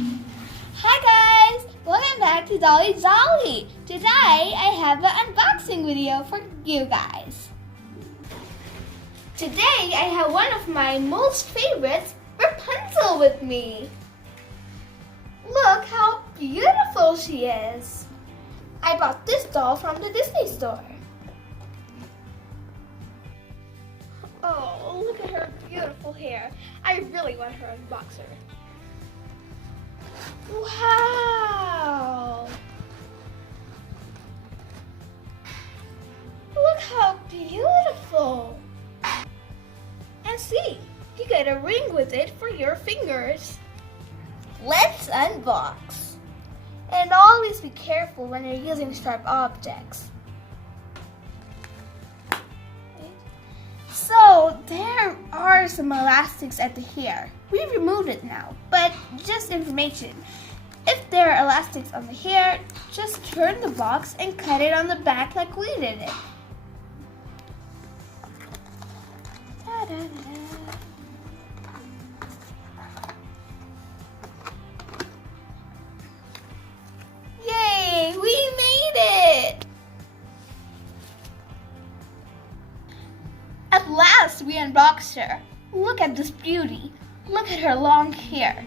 Hi guys! Welcome back to Dolly Jolly! Today I have an unboxing video for you guys. Today I have one of my most favorites, Rapunzel, with me. Look how beautiful she is. I bought this doll from the Disney store. Oh, look at her beautiful hair. I really want her to unbox her. Wow! Look how beautiful! And see, you get a ring with it for your fingers. Let's unbox. And always be careful when you're using sharp objects. So there are some elastics at the hair. We removed it now, but just information. If there are elastics on the hair, just turn the box and cut it on the back like we did it. Da-da-da-da. Yay, we made it! At last we unboxed her. Look at this beauty. Look at her long hair.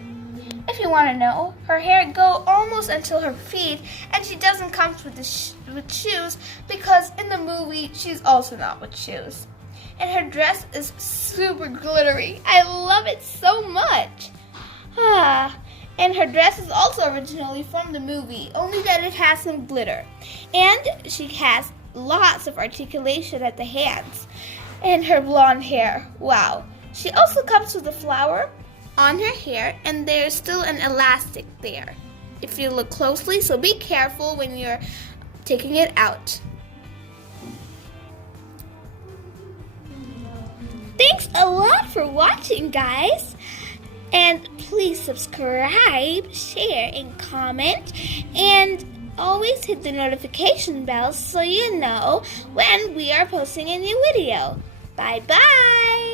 If you want to know, her hair goes almost until her feet, and she doesn't come with shoes because in the movie she's also not with shoes. And her dress is super glittery. I love it so much. And her dress is also originally from the movie, only that it has some glitter. And she has lots of articulation at the hands. And her blonde hair, wow. She also comes with a flower on her hair, and there's still an elastic there if you look closely, so be careful when you're taking it out. Thanks a lot for watching, guys, and please subscribe, share, and comment, and always hit the notification bell so you know when we are posting a new video. Bye bye.